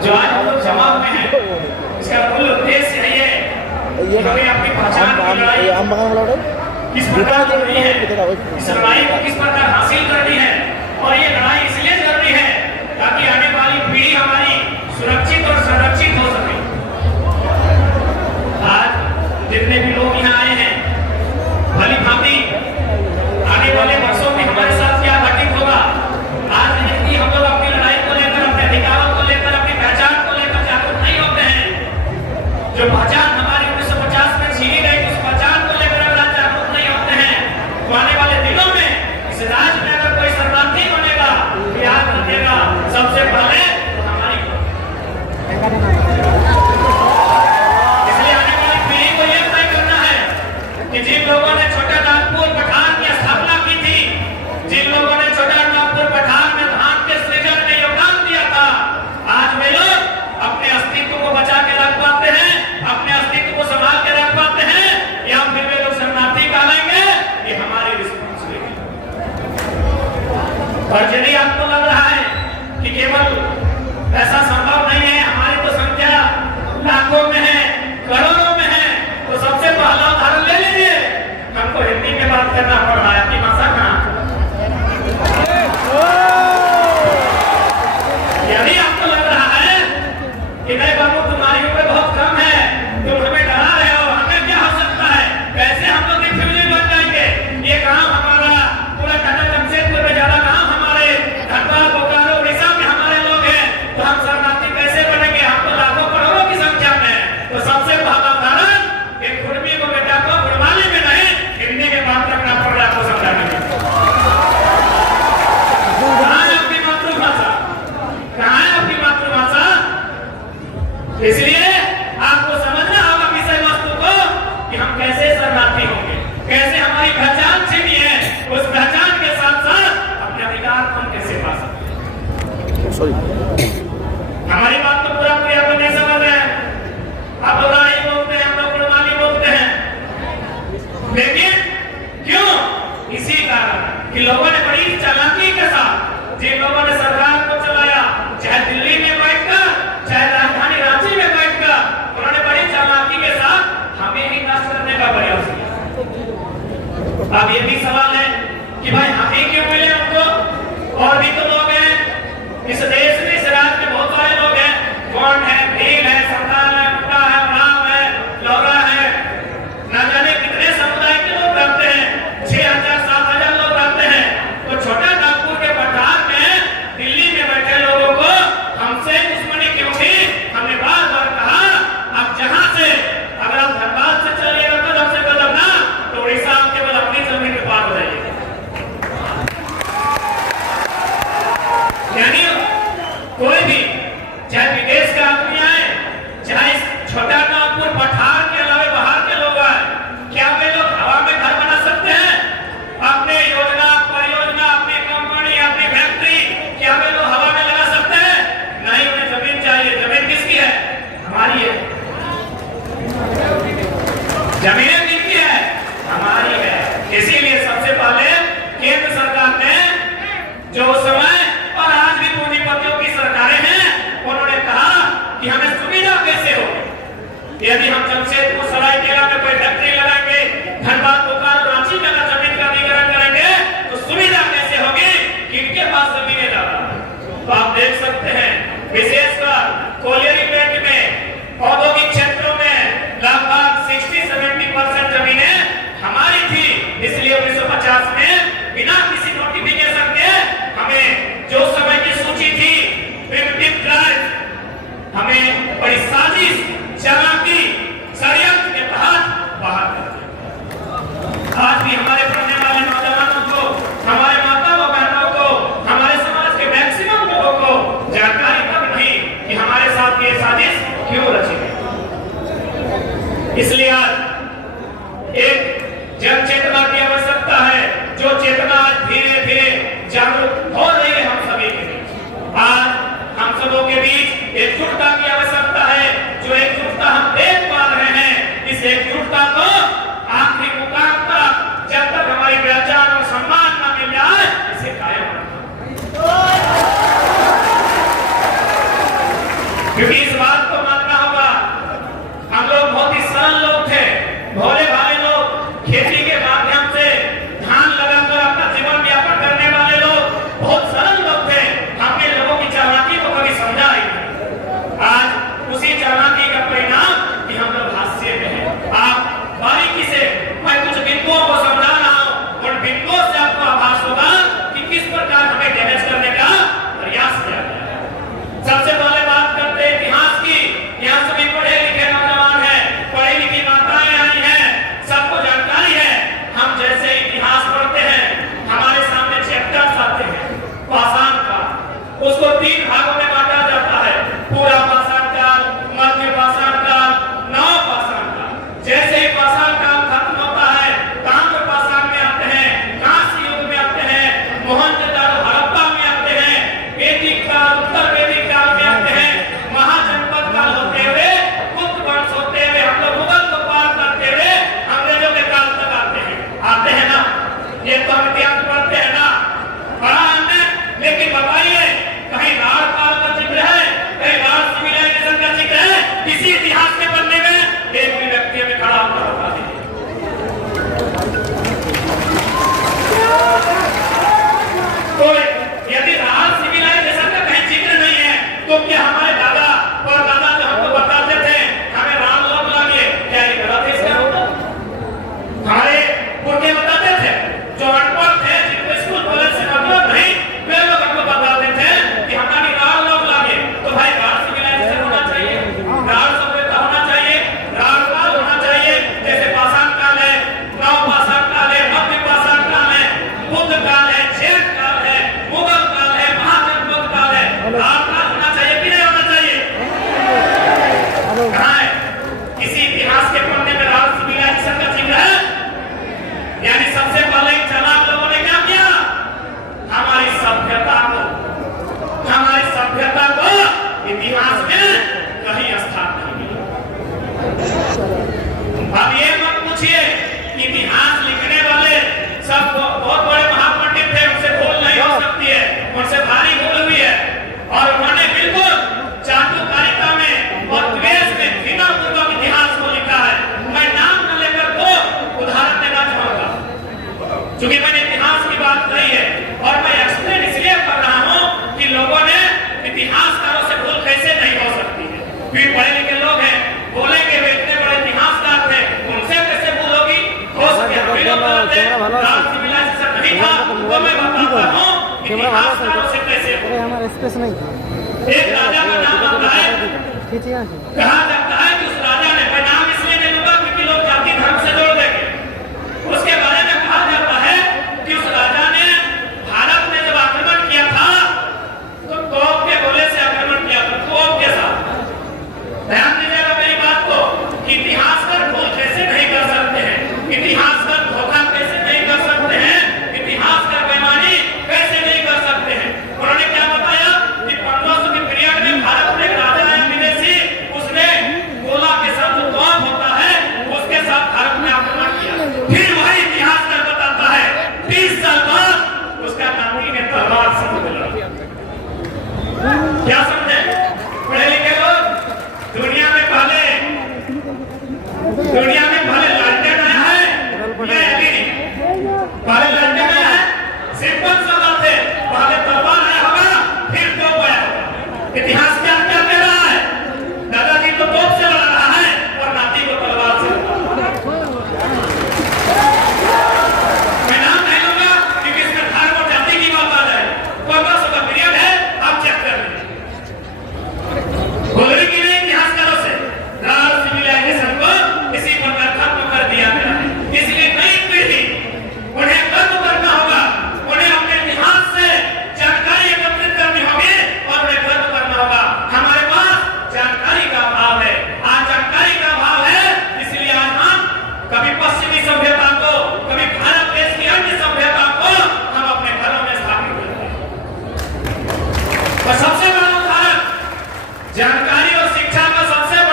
जो आज हम लोग जमा हुए हैं, इसका मूल उद्देश्य यही है कि हमें अपनी पहचान की लड़ाई किस प्रकार लड़नी है, इस लड़ाई को किस प्रकार हासिल करनी है। और ये लड़ाई इसलिए जरूरी है ताकि आने वाली पीढ़ी हमारी सुरक्षित और संरक्षित हो सके। आज जितने भी लोग यहाँ आए हैं, भली भांति आने वाले वर्षों में हमारे साथ क्या घटित होगा। आज यदि हम लोग अपनी लड़ाई को लेकर, अपने अधिकारों को लेकर, अपनी पहचान को लेकर जागरूक नहीं होते हैं, जो पहचान हमारी 1950 में छीनी गई, उस पहचान को लेकर अगर आज जागरूक नहीं होते हैं, तो आने वाले दिनों में इस राज्य में अगर कोई शरणार्थी बनेगा, याद रखिएगा सबसे पहले हमारी। इसलिए आने वाली पीढ़ी को यह तय करना है कि जिन लोगों ने छोटा नागपुर पठार की स्थापना की थी, जिन लोगों ने छोटा नागपुर पठार में धान के सृजन में योगदान दिया था, आज वे लोग अपने अस्तित्व को बचा के रख पाते हैं, अपने अस्तित्व को संभाल के रख पाते हैं, या फिर वे लोग शरणार्थी कहलाएंगे। ये हमारी रिस्पॉन्सिबिलिटी। और यदि आपको लग रहा है कि केवल ऐसा संभव नहीं है, हमारी तो संख्या लाखों में है, करोड़ों में है, तो सबसे पहला उदाहरण ले लीजिए। हमको हिंदी में बात करना पड़ रहा है, अपनी भाषा कहाँ। यदि आपको लग रहा है कि नहीं बाबू तुम्हारी उम्र बहुत कम है, तुम हमें डरा रहे हो, हमें क्या हो सकता है, कैसे हम लोग रिफ्यूजी बन जाएंगे, ये गांव हमारा पूरा टाटा जमशेदपुर में ज्यादा गांव हमारे धनबाद, बोकारो, उड़ीसा में हमारे लोग हैं, तो हम शरणार्थी कैसे बनेंगे, हम तो लाखों करोड़ों की संख्या में। तो सबसे पहला उदाहरण, एक कुर्मी को बेटा को गुड़माली में नहीं, हिंदी में बात करना पड़ रहा है आपको समझाने में। कहाँ है अपनी मातृभाषा, कहाँ है अपनी मातृभाषा। इसलिए आपको समझना होगा विषय वस्तु को कि हम कैसे शरणार्थी होंगे, कैसे हमारी पहचान छिपी है, उस पहचान के साथ साथ अपने अधिकार को हम कैसे पा सकते हैं। हमारी बात तो पूरा पूरी आप नहीं समझ रहे हैं। आप लोग राही बोलते हैं, हम लोग गुड़माली बोलते हैं, लेकिन क्यों? इसी कारण कि लोगों ने बड़ी चालाकी के साथ, जिन लोगों ने सरकार को चलाया, चाहे दिल्ली में बैठकर, चाहे राजधानी रांची में बैठकर, उन्होंने बड़ी चालाकी के साथ हमें ही नष्ट करने का प्रयास किया। अब ये भी सवाल है कि भाई हम ही क्यों मिले हमको, और भी तो लोग हैं इस देश में, इस राज्य में बहुत सारे लोग हैं। कौन है? भील है, संतान है, मुंडा है, राम है, लौरा है, न जाने कितने समुदाय के लोग रहते हैं, 6000 7000 लोग रहते हैं। तो छोटा नागपुर के पठार में दिल्ली में बैठे लोगों को हमसे दुश्मनी क्यों थी? हमने बार बार कहा, अब जहां से अगर आप धनबाद से चलिएगा कदम से कदम ना, तो उड़ीसा आप केवल अपनी जमीन पे पार हो जाइएगा। यानी कोई भी, चाहे विदेश का आदमी आए, चाहे छोटा नागपुर पठार के अलावा बाहर के लोग आए, क्या वे लोग हवा में घर बना सकते हैं? अपने योजना, परियोजना, अपनी कंपनी, अपनी फैक्ट्री, क्या वे लोग हवा में लगा सकते हैं? नहीं, उन्हें जमीन चाहिए। जमीन किसकी है? हमारी है। जमीनें किसकी है? हमारी है। इसीलिए सबसे पहले केंद्र सरकार ने, जो उस समय और आज भी पूंजीपतियों की सरकारें हैं, उन्होंने कहा कि हमें सुविधा कैसे हो। यदि हम जमशेदपुर, सरायकेला में कोई फैक्ट्री लगाएंगे, धनबाद, बोकारो, रांची में अगर जमीन का अधिग्रहण करेंगे, तो सुविधा कैसे होगी? किनके पास जमीनें ज्यादा? तो आप देख सकते हैं, विशेषकर कोलियरी बेल्ट में, औद्योगिक क्षेत्रों में लगभग 60-70% जमीनें हमारी थी। इसलिए 1950 में बिना किसी नोटिफिकेशन के हमें जो समय की सूची थी, प्रिमिटिव ट्राइब, हमें बड़ी साजिश, चालाकी, षड्यंत्र के तहत बाहर कर दिया। आज भी हमारे पढ़ने वाले नौजवानों को, हमारे माता व बहनों को, हमारे समाज के मैक्सिमम लोगों को जानकारी तक नहीं कि हमारे साथ ये साजिश क्यों रची गई। इसलिए आज एक जन चेतना की आवश्यकता है, जो चेतना धीरे धीरे जागरूक हो रही है हम सभी के बीच। आज हम सबों के बीच एकजुटता की आवश्यकता है, जो एकजुटता हम देख क्योंकि इस बात को मानना होगा, हम लोग बहुत ही सरल लोग थे, भोले भाले लोग, खेती के माध्यम से धान लगाकर अपना जीवन यापन करने वाले लोग, बहुत सरल लोग थे। हमने लोगों की चालाकी को कभी समझा नहीं। आज उसी चालाकी का परिणाम कि हम लोग हास्य में हैं। आप बारीकी से मैं कुछ बिंदुओं को समझा रहा हूं, उन बिंदुओं से आपको आभास होगा कि किस प्रकार हमें डैमेज करने का प्रयास किया गया है। सबसे पहले बात करते हैं इतिहास की। यहाँ सभी पढ़े लिखे नौजवान हैं, पढ़ी लिखी माताएं आई हैं, सबको जानकारी है। हम जैसे इतिहास पढ़ते हैं, हमारे सामने चैप्टर्स आते हैं पाषाण काल, उसको 3 भागों में बांटा जाता है, पूरा पाषाण काल, मध्य पाषाण काल, नव पाषाण काल। जैसे ही पाषाण काल खत्म होता है, ताम्र पाषाण में आते हैं, कांस्य युग में आते हैं, मोहनजोदड़ो हड़प्पा में आते हैं, वैदिक काल, उत्तर वैदिक काल में आते हैं, महाजनपद काल होते हुए, गुप्त वंश होते हुए, हम लोग मुगल को पार करते हुए अंग्रेजों के काल तक आते हैं ना। ये तो हम इतिहास पढ़ते हैं ना, पढ़ा हमने। लेकिन बताइए, कहीं राण काल का जिक्र है, कहीं राण सिविलाइजेशन का जिक्र है किसी इतिहास के पन्ने में? एक भी व्यक्ति में खड़ा होकर बता दीजिए। तो यदि राण सिविलाइजेशन का कहीं जिक्र नहीं है, तो क्या हमारे दादा और दादा जो हमको बताते थे हमें राम लोग लगे, क्या ये गलत है? इसका हमारे पुरखे बताते थे, जो अनपढ़ थे, जिनको स्कूल कॉलेज से मतलब नहीं, वे लोग हमको बताते थे कि हमारी राम लोग लगे। तो भाई राण सिविलाइजेशन होना चाहिए, राण सभ्यता होना चाहिए, राण काल होना चाहिए। जैसे पाषाण काल है, नव पाषाण काल है, मध्य पाषाण काल है, बुद्ध काल है, जैन काल है, मुगल काल है, महाजनपद काल है। राण काल होना चाहिए कि नहीं होना चाहिए? कहाँ है किसी इतिहास के पन्ने में राण सिविलाइजेशन का जिक्र है? यानी सबसे पहले चालाक लोगों ने क्या किया? हमारी सभ्यता को इतिहास में कहीं स्थान नहीं मिला। अब ये मत पूछिए कि इतिहास लिखने वाले सब बहुत बड़े महापंडित थे, उनसे भूल नहीं हो सकती है, उनसे भारी भूल हुई है, और उन्होंने बिल्कुल चाटुकारिता में और द्वेष में घृणापूर्वक इतिहास को लिखा है। मैं नाम न लेकर दो उदाहरण देना चाहूंगा, क्योंकि मैंने इतिहास की बात कही है, और मैं एक्सप्लेन इसलिए कर रहा हूं कि लोगों ने इतिहासकारों से भूल कैसे नहीं हो सकती है। वे पढ़े लिखे लोग हैं, बोलेंगे वे इतने बड़े इतिहासकार थे, उनसे कैसे भूल होगी? हो सके हम लोग बोलते हैं राण सिविलाइजेशन नहीं था, तो मैं बताता हूं इतिहासकारों से कैसे हमारा स्पेस नहीं था। एक राजा का नाम आता है, कहा जाता है कि उस राजा ने, मैं नाम इसलिए नहीं लूंगा क्योंकि लोग जाति धर्म से जोड़ देंगे, उसके बारे में कहा जाता है कि उस राजा ने भारत में जब आक्रमण किया था तो तोप के गोले से आक्रमण किया था, तोप के साथ। ध्यान दीजिएगा मेरी बात को कि इतिहासकार भूल कैसे नहीं कर सकते हैं, इतिहासकार धोखा कैसे नहीं कर सकते हैं, इतिहासकार बेईमानी कैसे नहीं कर सकते हैं। उन्होंने क्या बताया कि 1500 के पीरियड में भारत में एक राजा आया विदेशी, उसने गोला के साथ जो तोप होता है उसके साथ भारत में आक्रमण किया। फिर वही इतिहासकार बताता है 30 साल बाद उसका नाती ने तलवार से मिला। क्या समझे पढ़े लिखे लोग? दुनिया में पहले लालटेन आया है, पहले लालटेन आया है, सिंपल सा बात है, पहले तलवार आया होगा, फिर तोप आया होगा। इतिहास